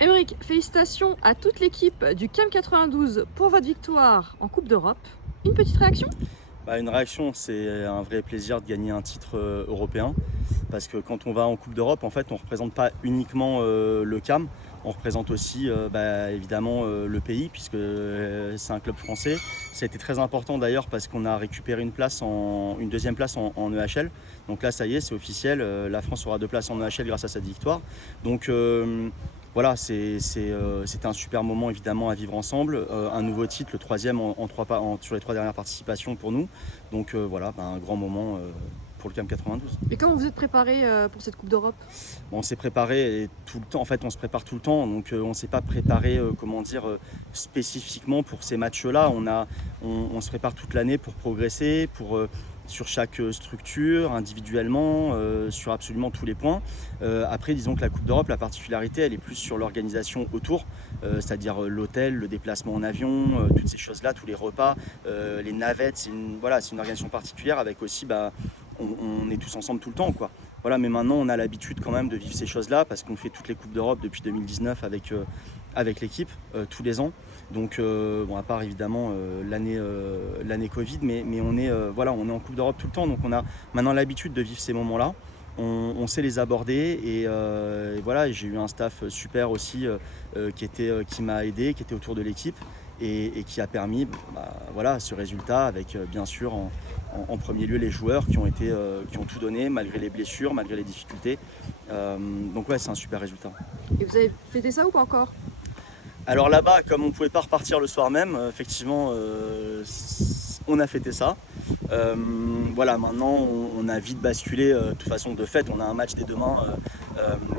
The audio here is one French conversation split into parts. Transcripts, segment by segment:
Aymeric, félicitations à toute l'équipe du CAM 92 pour votre victoire en Coupe d'Europe. Une petite réaction? Une réaction, c'est un vrai plaisir de gagner un titre européen. Parce que quand on va en Coupe d'Europe, en fait, on ne représente pas uniquement le CAM, on représente aussi évidemment le pays, puisque c'est un club français. Ça a été très important d'ailleurs parce qu'on a récupéré une deuxième place en EHL. Donc là, ça y est, c'est officiel. La France aura 2 places en EHL grâce à cette victoire. Donc voilà, c'était un super moment évidemment à vivre ensemble. Un nouveau titre, le troisième sur les 3 dernières participations pour nous. Donc voilà, un grand moment pour le CAM 92. Et comment vous êtes préparé pour cette Coupe d'Europe? On s'est préparé tout le temps, en fait on se prépare tout le temps, donc on ne s'est pas préparé spécifiquement pour ces matchs-là. On se prépare toute l'année pour progresser, sur chaque structure, individuellement, sur absolument tous les points. Après, disons que la Coupe d'Europe, la particularité, elle est plus sur l'organisation autour, c'est-à-dire l'hôtel, le déplacement en avion, toutes ces choses-là, tous les repas, les navettes. C'est une organisation particulière avec aussi, on est tous ensemble tout le temps, quoi. Voilà, mais maintenant on a l'habitude quand même de vivre ces choses-là parce qu'on fait toutes les Coupes d'Europe depuis 2019 avec l'équipe tous les ans. Donc à part évidemment l'année Covid, mais on est en Coupe d'Europe tout le temps. Donc on a maintenant l'habitude de vivre ces moments-là. On sait les aborder et voilà, j'ai eu un staff super aussi qui m'a aidé, qui était autour de l'équipe et qui a permis ce résultat avec bien sûr en premier lieu les joueurs qui ont tout donné malgré les blessures, malgré les difficultés. Donc ouais, c'est un super résultat. Et vous avez fêté ça ou pas encore? Alors là-bas, comme on ne pouvait pas repartir le soir même, effectivement, on a fêté ça. Maintenant, on a vite basculé. De toute façon, de fait, on a un match dès demain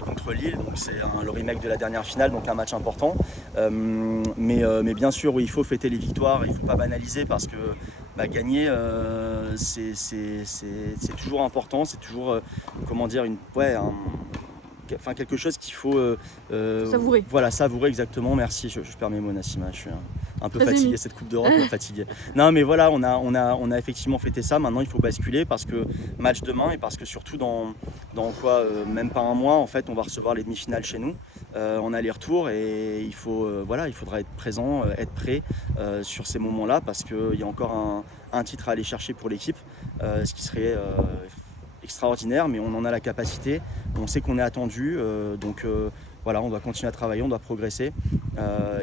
contre Lille, donc c'est le remake de la dernière finale, donc un match important. Mais bien sûr, oui, il faut fêter les victoires, il ne faut pas banaliser parce que gagner, c'est toujours important, c'est toujours, quelque chose qu'il faut Savourer. voilà, savourer exactement. Merci, je perds mes mots, Nassima, je suis un peu Très fatigué, ému. cette Coupe d'Europe m'a fatigué. Non mais voilà, on a effectivement fêté ça. Maintenant il faut basculer parce que match demain et parce que surtout dans même pas un mois en fait on va recevoir les demi-finales chez nous en aller-retour et il faudra être présent, être prêt sur ces moments-là parce qu'il y a encore un titre à aller chercher pour l'équipe, ce qui serait extraordinaire, mais on en a la capacité, on sait qu'on est attendu, on doit continuer à travailler, on doit progresser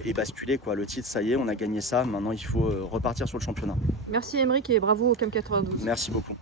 et basculer, quoi. Le titre, ça y est, on a gagné ça, maintenant il faut repartir sur le championnat. Merci Aymeric et bravo au CAM 92. Merci beaucoup.